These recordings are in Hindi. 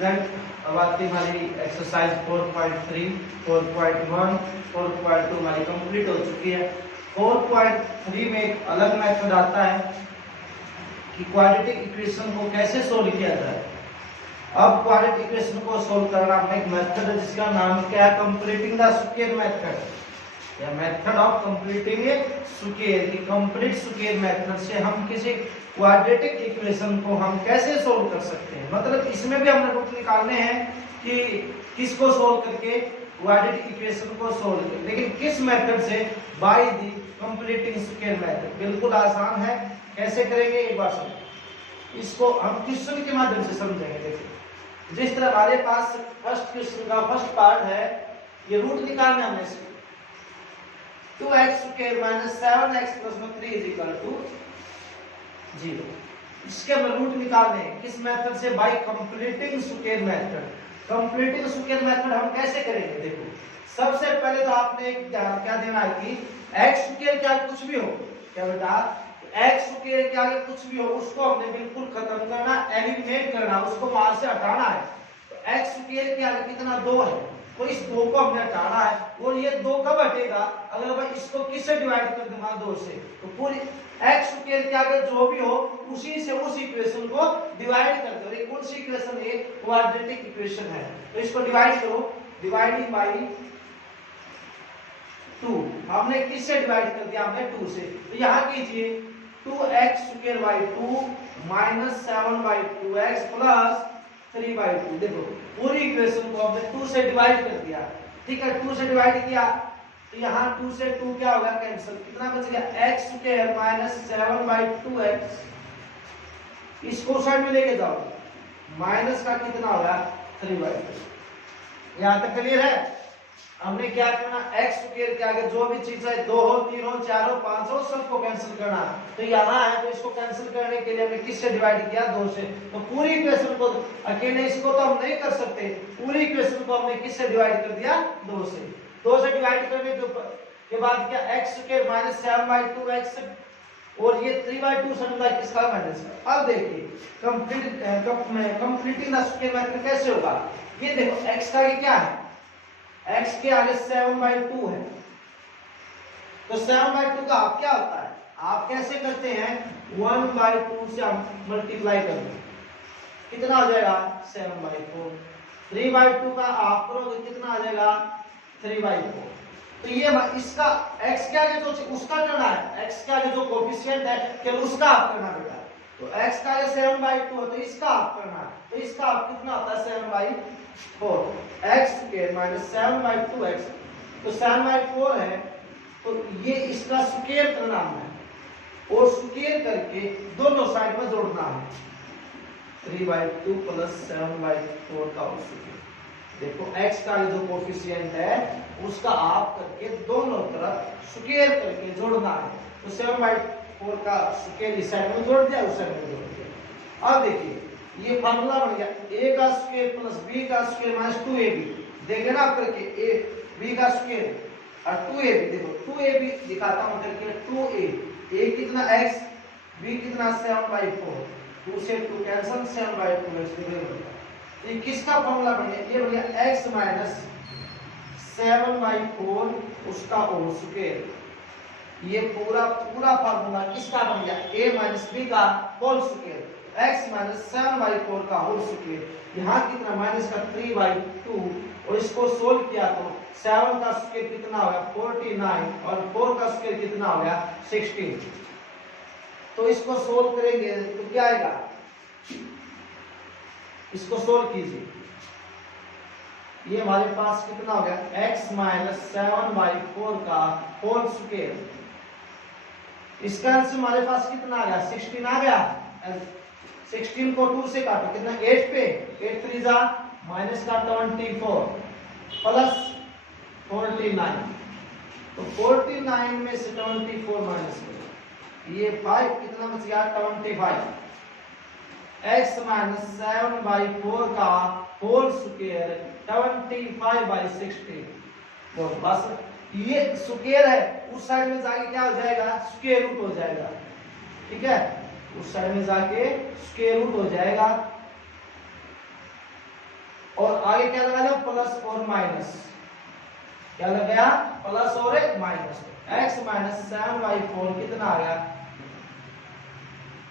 अब आती है हमारी एक्सरसाइज 4.3, 4.1, 4.2 हमारी कंप्लीट हो चुकी है। 4.3 में एक अलग मेथड आता है कि क्वाड्रेटिक इक्वेशन को कैसे सोल्व किया जाए। अब क्वाड्रेटिक इक्वेशन को सोल्व करना में एक मेथड है जिसका नाम क्या है, कंप्लीटिंग द स्क्वायर मेथड या मेथड ऑफ कंप्लीटिंग स्क्वायर। की कंप्लीट स्क्वायर मेथड से हम किसी क्वाड्रेटिक इक्वेशन को हम कैसे सोल्व कर सकते हैं। मतलब इसमें भी हमने रूट निकालने हैं कि किसको सोल्व करके क्वाड्रेटिक इक्वेशन को सोल्व करें, लेकिन किस मेथड से, by the completing square method. बिल्कुल आसान है, कैसे करेंगे एक बार समझो। इसको हम क्वेश्चन के माध्यम से समझेंगे। देखिए जिस तरह हमारे पास फर्स्ट क्वेश्चन का फर्स्ट पार्ट है, ये रूट निकालना हमने से 2x square minus 7x plus 3 is equal to 0। इसके हम रूट निकालने हैं किस मेथड से, by completing square method. Completing square method हम कैसे करेंगे, देखो सबसे पहले तो आपने क्या देना है कि x स्क्वायर क्या कुछ भी हो, क्या बेटा x स्क्वायर के आगे कुछ भी हो उसको हमने बिल्कुल खत्म करना, एलिमिनेट करना, उसको वहां से हटाना है। तो x स्क्वायर के आगे कितना 2 है, तो इस 2 को हमने हटाना है। और ये 2 कब हटेगा, अगर मैं इसको किससे डिवाइड कर दूंगा, 2 से। तो पूरी x स्क्वायर के आगे जो भी हो उसी से उस इक्वेशन को डिवाइड कर दो। ये कौन सी इक्वेशन है, क्वाड्रेटिक इक्वेशन है। तो इसको डिवाइड करो, डिवाइडिंग बाय 2। हमने किससे डिवाइड कर दिया, हमने 2 से। तो यहां कीजिए 2x square by 2 minus 7 by 2x plus 3 by 2। देखो पूरी इक्वेशन को हमने 2 से डिवाइड कर दिया, ठीक है। 2 से डिवाइड किया तो यहाँ 2 से 2 क्या होगा, कैंसिल। कितना बच गया, x square minus 7 by 2x। इसको साइड में लेके जाओ, माइनस का कितना होगा 3 बाय 2। यहाँ तक क्लियर है। हमने क्या करना, x स्क्वायर के आगे जो भी चीज है 2 हो, 3 हो, 4 हो, 5 हो, सबको कैंसिल करना। तो यहाँ है तो इसको कैंसिल करने के लिए हमने किससे डिवाइड किया, 2 से। तो पूरी इक्वेशन को अकेले इसको तो हम नहीं कर सकते, पूरी इक्वेशन को हमने किससे डिवाइड कर दिया, 2 से। 2 से डिवाइड करने के बाद क्या, x square minus 7 by 2x और ये 3 बाय 2 से मिला किसका, माइनस का। अब देखिए कंप्लीटिंग द स्क्वायर मेथड कैसे होगा। ये देखो x का क्या है, x के आगे 7 बाय 2 है। तो 7 बाय 2 का आप क्या होता है, आप कैसे करते हैं, 1 बाय 2 से हम मल्टीप्लाई कर दें, कितना आ जाएगा 7 बाय 4। 3 बाय 2 का आप करोगे कितना आ जाएगा 3 बाय 4। तो ये इसका x के आगे जो उसका करना है, x के आगे जो कोफिशिएंट है केवल उसका आप करना बेटा। तो x का आगे 7 बाय 2 है तो इसका आप करना है। तो इसका आप कितना होता है 7 by 4 x square minus 7 by 2x। तो 7 बाय 4 है तो ये इसका स्क्वायर करना है और स्क्वायर करके दोनों साइड में जोड़ना है। 3 बाय 2 प्लस 7 बाय 4 का स्क्वायर। देखो x का जो कोफिशिएंट है उसका आप करके दोनों तरफ स्क्वायर करके जोड़ना है। तो 7 बाय 4 का स्क्वायर इस साइड में जोड़ दिया, उस साइड में जोड़ दिया। अब देखिए ये फार्मूला बन गया a का स्क्वायर प्लस b का स्क्वायर माइनस 2ab। देखे ना आप करके a b का स्क्वायर और 2ab। देखो 2ab दिखाता हूं करके, 2a a कितना x, b कितना 7 बाय 4, 2 से 2 कैंसिल, 7 बाय 2 ये किसका फॉर्मूला बन गया, ये बन गया x माइनस 7 बाय 4 उसका होल स्क्वायर। ये पूरा फार्मूला किसका बन गया, a माइनस b का whole square, x minus 7 by 4 का होल स्क्वायर। यहाँ कितना माइनस का 3 बाय 2 और इसको सोल्व किया तो 7 का स्क्वायर कितना हो गया 49 और 4 का स्क्वायर कितना हो गया 16। तो इसको सोल्व करेंगे तो क्या आएगा, इसको सोल्व कीजिए। ये हमारे पास कितना हो गया x माइनस 7 बाय 4 का होल स्क्वायर। इसका आंसर हमारे पास कितना आ गया 16 आ गया। 16 को 2 से काटो कितना 8 पे, 8 3 जा माइनस का 24 प्लस 49। तो 49 में से 24 माइनस करो, ये 5 कितना बच गया 25। x माइनस 7 बाय 4 का होल स्क्वायर 25 बाय 16। तो बस ये स्क्वायर है, उस साइड में जाके क्या हो जाएगा स्क्वायर रूट हो जाएगा, ठीक है। उस साइड में जाके स्क्वायर रूट हो जाएगा। और आगे क्या लगा लो प्लस और माइनस, क्या लग गया प्लस और एक माइनस, x माइनस 7/4 कितना आ गया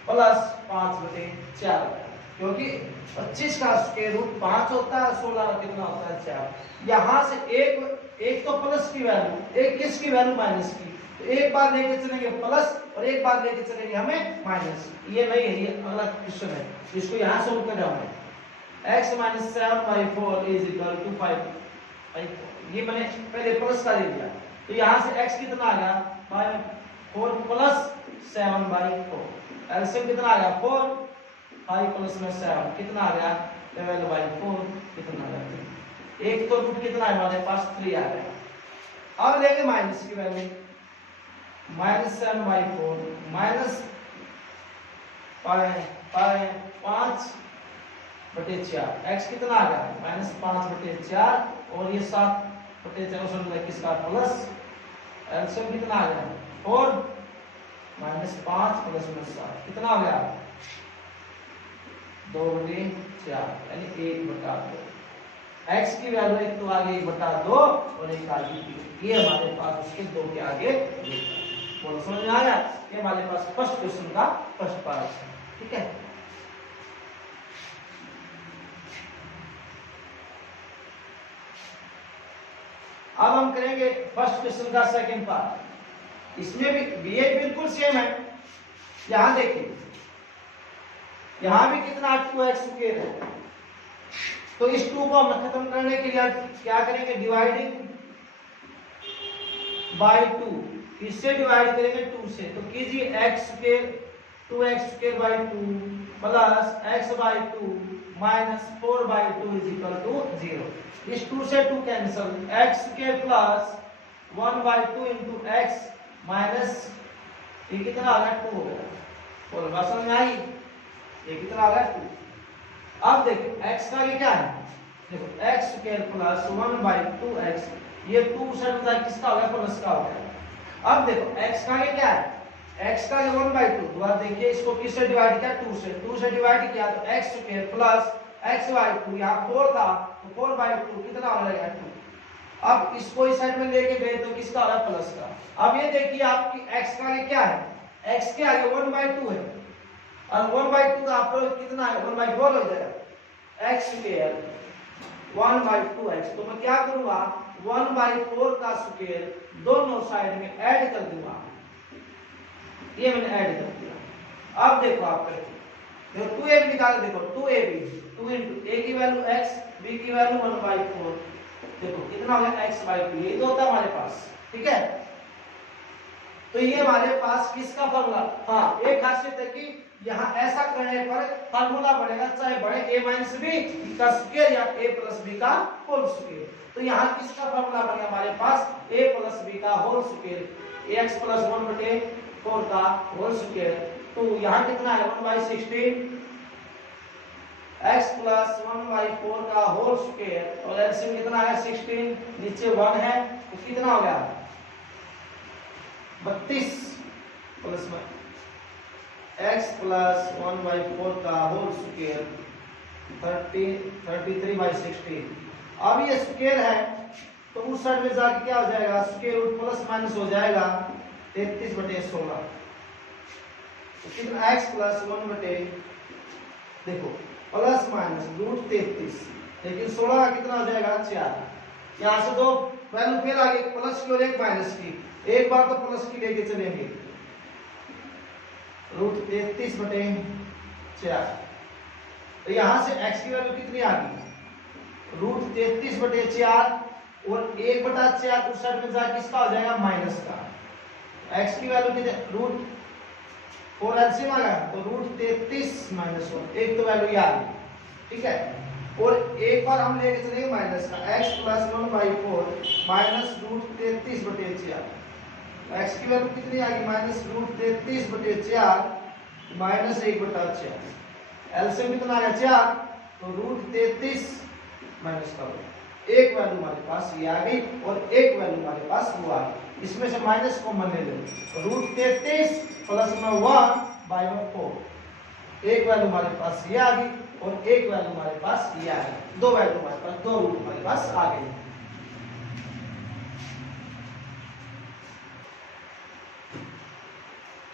प्लस 5/4, क्योंकि 25 का स्क्वायर रूट 5 होता है, 16 का कितना होता है 4। यहां से एक तो प्लस की वैल्यू, एक किसकी वैल्यू माइनस की, तो एक बार लेके चलेंगे प्लस और एक बार लेके चलेंगे हमें माइनस। ये नहीं है, ये अगला क्वेश्चन है, इसको यहां सोल्व कर रहा हूं। x minus 7/4 is equal to 5/4, ये मैंने पहले प्लस का ले दिया, तो यहां से x कितना आ गया 4 प्लस 7/4, एलसीएम कितना आ गया 4, 5 प्लस में 7 कितना आ गया 12/4, कितना आ गया 3। एक तो रूट कितना है हमारे पास 3 आ गया। अब लेंगे माइनस की वैल्यू, माइनस 7/4 माइनस 5/4, x कितना आ गया माइनस 5/4 और ये 7/4 किसका प्लस, एलसीएम कितना आ गया 4 माइनस 5 प्लस में 7 कितना आ गया 2/4, यानी 1/2। x की वैल्यू एक तो आगे 1/2 और एक आगे 3, ये हमारे पास उसके 2 के आगे बोलो, समझ में आया। ये हमारे पास फर्स्ट क्वेश्चन का फर्स्ट पार्ट है, ठीक है। अब हम करेंगे फर्स्ट क्वेश्चन का सेकंड पार्ट, इसमें भी ये बिल्कुल सेम है। यहां देखिए, यहां भी कितना 2x स्क्वायर है, तो इस 2 को हम खत्म करने के लिए क्या करेंगे डिवाइडिंग बाय 2, इससे डिवाइड करेंगे 2 से, तो कीजिए x square 2x square by 2 plus x by 2 minus 4/2 is equal to 0। इस 2 से 2 cancel, x square plus 1/2 into x minus ये कितना आ गया 2 हो गया, बोलो बात समझ में आई, ये कितना आ गया 2। अब देखो x का ये क्या है, देखो x स्क्वायर प्लस 1/2x, ये 2 से किसका हो गया प्लस का हो गया। अब देखो x का ये क्या है, x का 1/2, दोबारा देखिए इसको किससे डिवाइड किया 2 से डिवाइड किया, तो x स्क्वायर प्लस x/2, यहाँ 4 था तो 4/2 कितना हो जाएगा 2। अब इसको इस साइड में लेके गए तो किसका आ रहा है प्लस का। अब ये देखिए आपकी x का ये क्या है, x के आगे 1/2 है और 1/2 का आप लोग कितना है 1/4 हो जाएगा, x स्क्वायर 1/2x, तो मैं क्या करूंगा 1/4 का स्क्वायर दोनों साइड में ऐड कर दूंगा, ये मैंने ऐड कर दिया। अब देखो आप करके देखो 2ab निकालो, देखो 2ab 2 into a की वैल्यू x, b की वैल्यू 1/4, देखो कितना हो गया x/2, ये तो होता है हमारे पास, ठीक है। तो ये हमारे पास किसका फॉर्मूला, हाँ एक खासियत है कि यहाँ ऐसा करने पर फार्मूला बनेगा चाहे बड़े a माइनस बी का स्क्वायर या a प्लस बी का होल स्क्वायर। तो यहाँ किसका फार्मूला बनेगा हमारे पास a प्लस बी का होल स्क्वायर, ax प्लस 1/4 का होल स्क्वायर, तो यहाँ कितना है 1/16 x प्लस 1/4 का होल स्क्वायर और एलसीएम कितना है 16, नीचे 1 है तो कितना हो गया 32 प्लस में x प्लस 1/4 का होल स्क्वायर 33/16। अब ये स्क्वायर है तो उस साइड में जाके क्या हो जाएगा स्क्वायर रूट प्लस माइनस हो जाएगा 33/16, तो कितना x प्लस 1 देखो प्लस माइनस रूट 33, लेकिन 16 का कितना हो जाएगा 4। यहाँ से दो वैल्यू फिर आगे प्लस की और एक माइनस की, एक बार तो प्लस की लेके चलेंगे, रूट 33/4, तो यहाँ से x की वैल्यू कितनी आ गई रूट 33/4 और 1/4 उस साइड में जाके किसका हो जाएगा माइनस का, x की वैल्यू कितनी रूट 4 एलसीएम आ गया तो रूट 33 माइनस 1, एक तो वैल्यू आ गई, ठीक है। और एक बार हम लेके चलेंगे माइनस का x plus 1/4 minus root 33/4, x की वैल्यू कितनी आ गई माइनस रूट 33/4 माइनस 1/4, एलसीएम कितना आ गया 4, तो रूट 33 माइनस का एक वैल्यू हमारे पास ये आ गई और एक वैल्यू हमारे पास वो आ गई, इसमें से माइनस कॉमन ले लो, रूट 33 प्लस में 1/4, एक वैल्यू हमारे पास ये आ गई और एक वैल्यू हमारे पास ये आ गई, दो वैल्यू हमारे पास, दो रूट हमारे पास आ गई।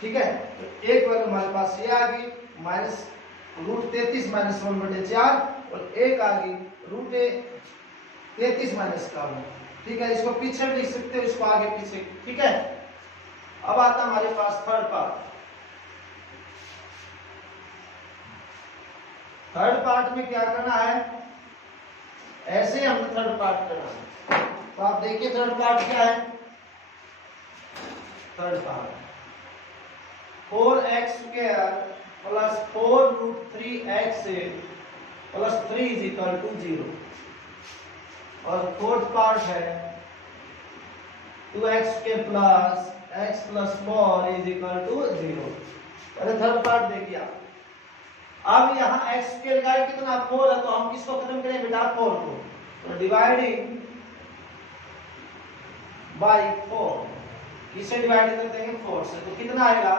ठीक है, तो एक वैल्यू हमारे पास ये आ गई माइनस रूट 33 माइनस 1/4 और एक आ गई रूट 33 माइनस का 1। ठीक है, इसको पीछे भी लिख सकते हो, इसको आगे पीछे। ठीक है, अब आता हमारे पास थर्ड पार्ट। थर्ड पार्ट में क्या करना है, ऐसे ही हमने थर्ड पार्ट करना है। तो आप देखिए थर्ड पार्ट क्या है। Third part 4x² plus 4 root 3x plus 3 is equal to 0। और फोर्थ पार्ट है 2x² plus x plus 4 is equal to 0। अरे थर्ड पार्ट देखिए आप, अब यहाँ x² का कितना 4 है, तो हम किसको खत्म करें बेटा 4 को, तो डिवाइडिंग बाय 4, किससे डिवाइड कर देंगे 4 से, तो कितना आएगा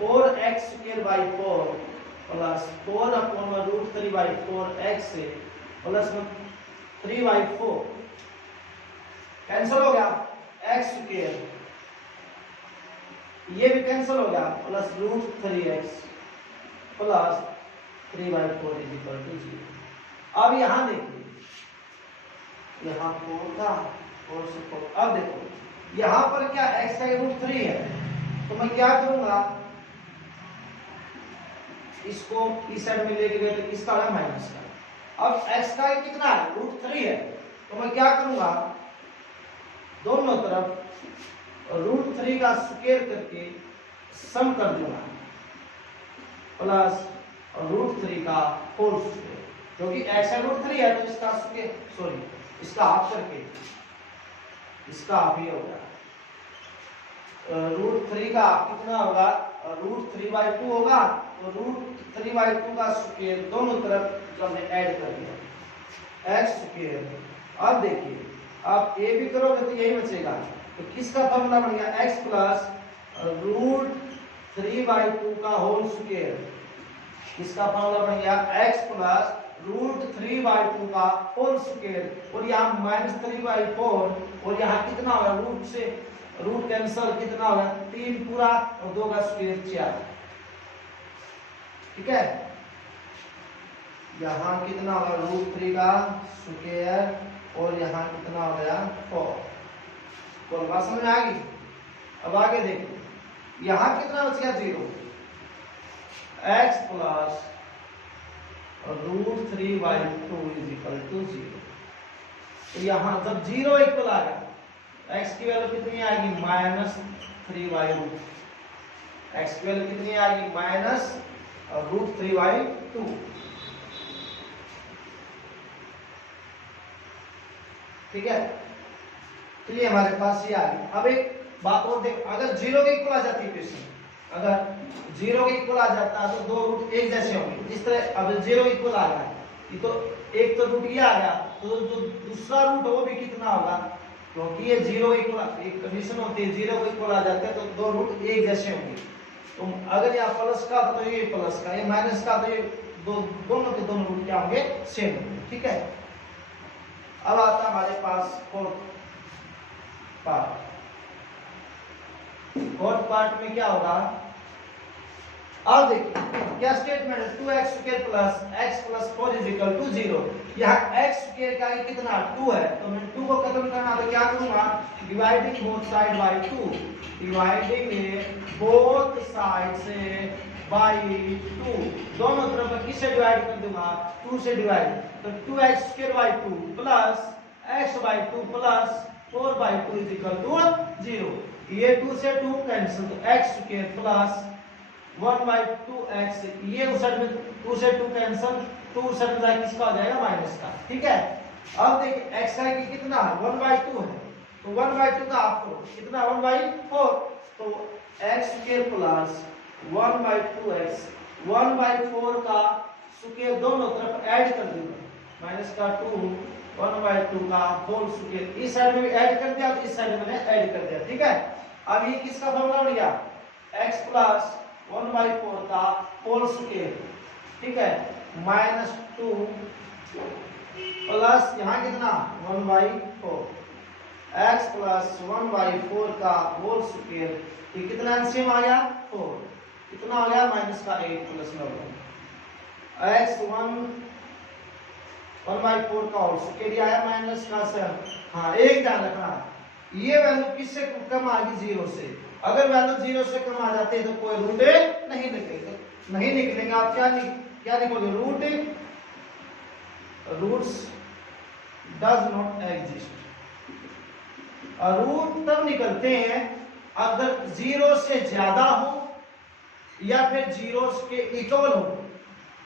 4x² by 4 plus 4 upon root 3 by 4x plus 3 by 4 cancel हो गया, x², ये भी कैंसिल हो गया, plus root 3x plus 3 by 4 is equal to 0। अब यहां देखिए, यहां 4 था, 4 से 4, अब देखो यहां पर क्या x का रूट 3 है, तो मैं क्या करूंगा, इसको इस साइड में लेके गए तो इसका है माइनस का। अब x का कितना है रूट 3 है, तो मैं क्या करूंगा, दोनों तरफ रूट 3 का स्क्वायर करके सम कर दूंगा प्लस रूट 3 का होल स्क्वायर, क्योंकि x है रूट 3 है तो इसका स्क्वायर, सॉरी इसका हाफ करके, इसका हाफ ही होगा, रूट 3 का कितना होगा, रूट 3/2 होगा, तो रूट 3/2 का स्क्वायर दोनों तरफ हमने ऐड कर दिया x²। अब देखिए आप ए भी करोगे तो यही बचेगा, तो किसका फॉर्मूला बन गया x प्लस रूट 3/2 का होल स्क्वायर, इसका फॉर्मूला बन गया x प्लस रूट 3/2 का होल स्क्वायर, और यहाँ माइनस 3/4 और यहाँ कितना होगा रूट से रूट कैंसल, कितना होगा 3 पूरा और 2 का स्क्वायर 4। ठीक है, यहाँ कितना होगा रूट 3 का स्क्वायर और यहाँ कितना हो गया 4। तो बात समझ में आ गई। अब आगे देखो, यहाँ कितना बच गया 0, x plus root 3/2 is equal to 0। तो यहाँ जब 0 इक्वल आ गया, x की वैल्यू कितनी आएगी -3/2, x की वैल्यू कितनी आएगी रूट 3/2। ठीक है, तो ये हमारे पास ये आ गई। अब एक बात और देख, अगर 0 के इक्वल आ जाती है क्वेश्चन, अगर 0 के इक्वल आ जाता है तो दो रूट एक जैसे होंगे। इस तरह अब 0 इक्वल आ गया, ये तो एक तो रूट ये आ गया, तो जो दूसरा रूट वो भी कितना होगा, क्योंकि ये 0 इक्वल एक कंडीशन होती है, 0 को इक्वल आ जाते हैं तो दो रूट एक जैसे होंगे। तो अगर यहाँ प्लस का तो ये प्लस का, ये माइनस का तो ये दोनों के दोनों रूट क्या होंगे सेम होंगे। ठीक है, अब आता हमारे पास फोर्थ पार्ट। फोर्थ पार्ट में क्या होगा, अब देखिए क्या स्टेटमेंट है 2x² plus x plus 4 is equal to 0। यहाँ x² का कितना 2 है, तो मैं 2 को खत्म करना तो क्या करूंगा, dividing both side by 2, dividing both side से बाय 2, दोनों तरफ किससे डिवाइड कर दूंगा 2 से डिवाइड, तो 2x² by 2 plus x by 2 plus 4/2 is equal to 0। ये 2 से 2 कैंसिल, तो x² प्लस 1/2x, ये उस साइड में 2 से 2 कैंसिल, 2 उस साइड में जाके किसका हो जाएगा माइनस का। ठीक है, अब देखिए x का कितना 1/2 है, तो 1/2 का आपको कितना 1/4, तो x² प्लस 1/2x 1/4 का स्क्वायर दोनों तरफ ऐड कर दूंगा, माइनस का 2 1/2 का होल स्क्वायर, इस साइड में भी ऐड कर दिया तो इस साइड में मैंने ऐड कर दिया। ठीक है, अब ये किसका फॉर्मूला बन गया x प्लस 1/4 का होल स्क्वायर ठीक है, -2 प्लस यहाँ कितना 1/4 x प्लस 1/4 का होल स्क्वायर, ये कितना एलसीएम आ गया 4, कितना आ गया माइनस का 8 प्लस में x 1/4 का होल स्क्वायर आया माइनस का 7। हाँ एक ध्यान रखना, ये वैल्यू किससे कम आ गई 0 से, अगर वैल्यू 0 से कम आ जाती है तो कोई रूट नहीं निकलेगा, आप क्या लिखोगे roots does not exist. Root तब निकलते हैं अगर 0 से ज्यादा हो या फिर 0 के इक्वल हो,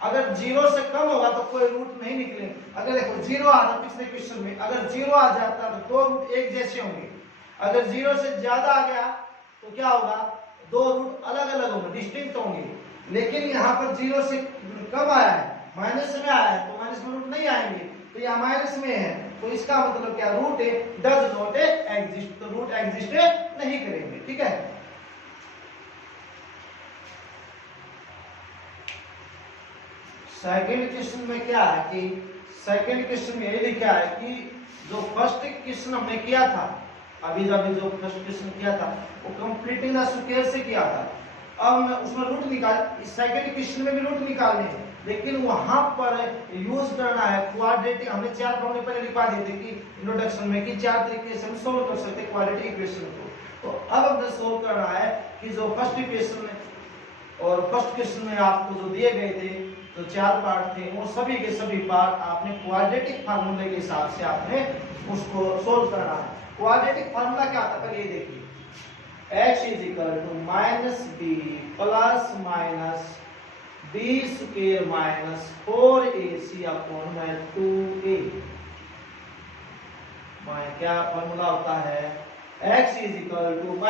अगर 0 से कम होगा तो कोई रूट नहीं निकलेगा। अगर देखो 0 आ रहा पिछले क्वेश्चन में, अगर 0 आ जाता तो दो रूट एक जैसे होंगे, अगर 0 से ज्यादा आ गया तो क्या होगा, दो रूट अलग अलग होंगे, डिस्टिंक्ट होंगे। लेकिन यहाँ पर 0 से कम आया है, माइनस में आया है, तो माइनस में रूट नहीं आएंगे, तो यहाँ माइनस में है, तो इसका मतलब क्या रूट डज नॉट एग्जिस्ट, तो रूट एग्जिस्ट नहीं करेंगे। ठीक है, सेकंड क्वेश्चन में क्या है कि सेकंड क्वेश्चन में ये लिखा है कि जो फर्स्ट क्वेश्चन हमने किया था, अभी जो फर्स्ट क्वेश्चन किया था वो कंप्लीटिंग द स्क्वायर से किया था। अब उसमें रूट निकाल, इस सेकंड क्वेश्चन में भी रूट निकालने हैं, लेकिन वहां पर यूज करना है क्वाड्रेटिक। हमने 4 फॉर्मूले पहले लिखा दिए थे कि इंट्रोडक्शन में कि 4 तरीके से हम सोल्व कर सकते हैं क्वाड्रेटिक इक्वेशन को। तो अब हमने सोल्व करना है कि जो फर्स्ट इक्वेशन में और फर्स्ट क्वेश्चन में आपको जो दिए गए थे, जो 4 पार्ट थे, वो सभी के सभी पार्ट आपने क्वाड्रेटिक फार्मूले के हिसाब से आपने उसको सोल्व करना है। क्वाड्रेटिक फार्मूला क्या आता है पहले ये देखिए, h is equal to -b plus minus b square minus 4ac upon 2a। क्या फार्मूला होता है, x is equal to -b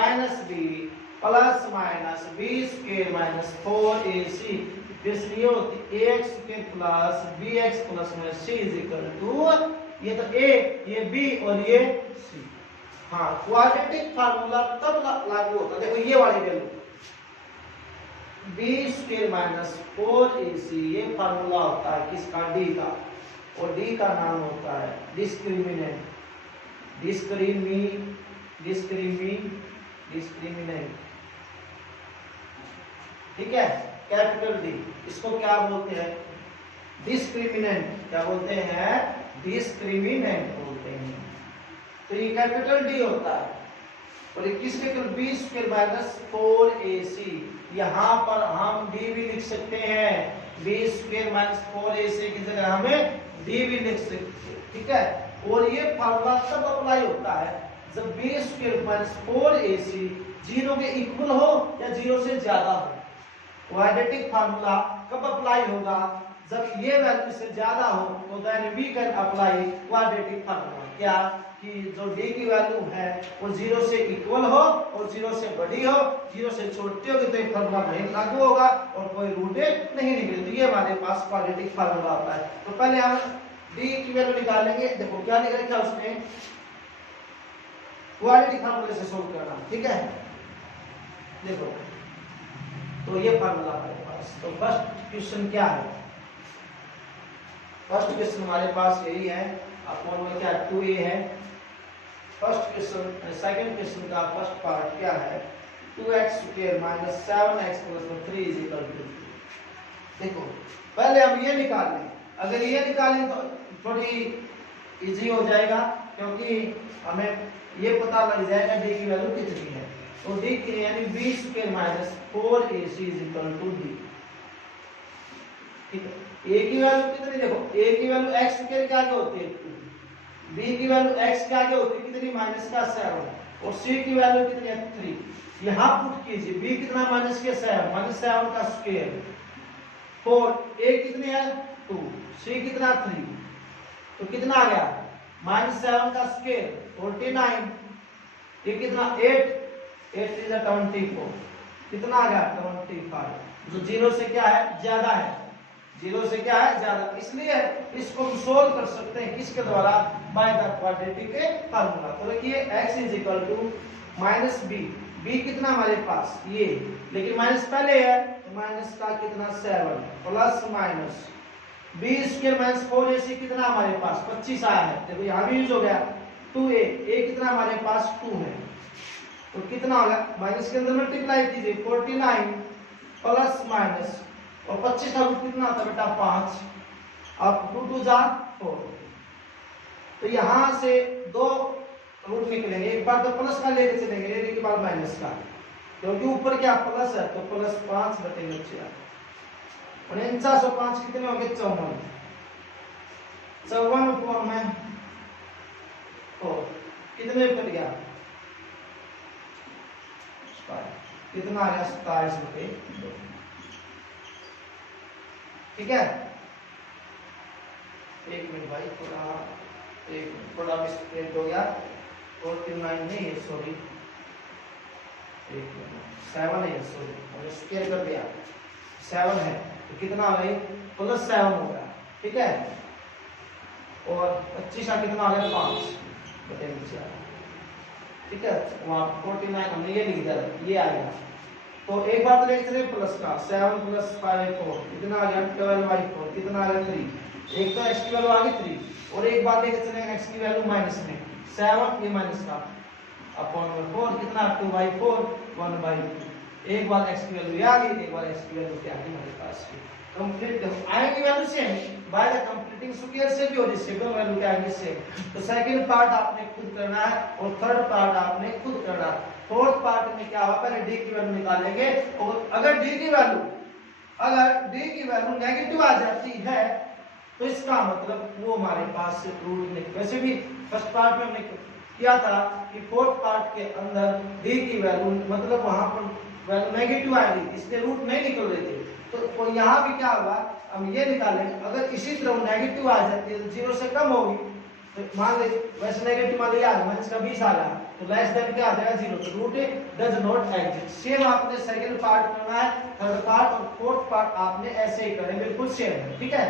plus minus b square minus 4ac, ये होती ax square plus bx plus minus c is equal to, ये तो a, ये b और ये c। हाँ, क्वाड्रेटिक फार्मूला तब लागू होता है, देखो ये वाली value b square minus 4ac, ये फार्मूला होता है किसका, d का, और d का नाम होता है डिस्क्रिमिनेंट, डिस्क्रिमिनेंट। ठीक है, कैपिटल D, इसको क्या बोलते हैं, डिस्क्रिमिनेंट। क्या बोलते हैं, डिस्क्रिमिनेंट बोलते हैं। तो ये कैपिटल D होता है, और ये किसके equal, b square minus 4ac। यहाँ पर हम d भी लिख सकते हैं, b स्क्वायर माइनस 4ac की जगह हमें d भी लिख सकते हैं। ठीक है, और ये फार्मूला तब अप्लाई होता है जब b स्क्वायर माइनस 4ac 0 के इक्वल हो या 0 से ज्यादा हो। क्वाड्रेटिक फार्मूला कब अप्लाई होगा, जब ये वैल्यू से ज्यादा हो, तो then we can apply quadratic formula. क्या कि जो d की वैल्यू है वो 0 से इक्वल हो और 0 से बड़ी हो, 0 से छोटी होगी तो ये फार्मूला नहीं लागू होगा और कोई रूट नहीं निकलेगी। तो ये हमारे पास क्वाड्रेटिक फार्मूला होता है। तो पहले हम d की वैल्यू निकालेंगे, देखो क्या निकलेगा उसमें, क्वाड्रेटिक फार्मूले से सोल्व करना। ठीक है, देखो तो ये फार्मूला हमारे पास। तो फर्स्ट क्वेश्चन क्या है, फर्स्ट क्वेश्चन हमारे पास यही है, अपॉन में क्या 2a है। फर्स्ट क्वेश्चन, सेकंड क्वेश्चन का फर्स्ट पार्ट क्या है, 2x square minus 7x plus 3 is equal to. देखो पहले हम ये निकाल लें, अगर ये निकालें तो थोड़ी इजी हो जाएगा, क्योंकि हमें ये पता लग जाएगा d की वैल्यू कितनी है। तो d की यानी b square minus 4ac is equal to d। ठीक है, a की वैल्यू कितनी, देखो a की वैल्यू x स्क्वायर के आगे होती है 2, b की वैल्यू x के आगे होती है कितनी, माइनस का 7, और c की वैल्यू कितनी है 3। यहां पुट कीजिए, b कितना माइनस के 7, माइनस 7 का स्क्वायर, 4, a कितनी है 2, c कितना 3, तो कितना आ गया माइनस 7 का स्क्वायर 49, ये कितना 8 इज 24, कितना आ गया 25। जो 0 से क्या है ज्यादा है, 0 से क्या है ज्यादा, इसलिए इसको हम सोल्व कर सकते हैं किसके द्वारा, बाय द क्वाड्रेटिक फार्मूला। तो देखिए x is equal to minus b, b कितना हमारे पास ये, लेकिन माइनस पहले है तो माइनस का कितना 7 plus minus b square minus 4ac कितना हमारे पास 25 आया है। देखो यहाँ भी यूज हो गया 2a, a कितना हमारे पास 2 है, तो कितना होगा माइनस के अंदर मल्टीप्लाई कीजिए 49 प्लस माइनस और 25 का रूट कितना आता है बेटा 5, अब 2 2 जा 4, तो यहाँ से दो रूट निकलेंगे, एक बार तो प्लस का लेके चलेंगे, लेने के बाद माइनस का, क्योंकि ऊपर क्या प्लस है तो प्लस 5 बटे 49/5 कितने हो गए 54, 54 ऊपर में तो कितने कट गया कितना आ गया 27/2, ठीक है। एक मिनट भाई थोड़ा मिस्टेक हो गया, 49 नहीं है सॉरी, 7 है सॉरी, मैंने स्केल कर दिया 7 है, तो कितना हो गया प्लस 7 हो गया, ठीक है, और 25 का कितना आ गया 5 बटे 4, ठीक है, वहां 49 हमने ये लिख दिया ये आएगा, तो एक बार तो लेके चले प्लस का 7 + 5 4 कितना आ गया 12/4 कितना आ गया 3, एक तो x की वैल्यू आ गई 3 और एक बार लेके चले x की वैल्यू माइनस में 7 ये माइनस का अपॉन 4 कितना 2/4 1/2, एक बार x की वैल्यू आ गई, एक बार x की वैल्यू क्या है हमारे पास की कंप्लीट आएगी value same by the completing square से भी और इससे भी वैल्यू क्या आएगी सेम। तो सेकंड पार्ट आपने खुद करना है और थर्ड पार्ट आपने खुद करना है। फोर्थ पार्ट में क्या होगा पहले d की वैल्यू निकालेंगे और अगर d की वैल्यू नेगेटिव आ जाती है तो इसका मतलब वो हमारे पास रूट नहीं, वैसे भी फर्स्ट पार्ट में हमने किया था कि फोर्थ पार्ट के अंदर d की वैल्यू मतलब वहां पर वैल्यू नेगेटिव आ रही इसलिए रूट नहीं निकल रहे थे, तो यहाँ भी क्या होगा हम ये निकालेंगे अगर इसी तरह नेगेटिव आ जाती है तो 0 से कम होगी, तो मान ले वैसे नेगेटिव मान लिया माइनस का 20 आ रहा तो लेस देन क्या आ जाएगा 0, तो root does not exist. Same आपने सेकंड पार्ट करना है, थर्ड पार्ट और फोर्थ पार्ट आपने ऐसे ही करें बिल्कुल सेम है, ठीक है।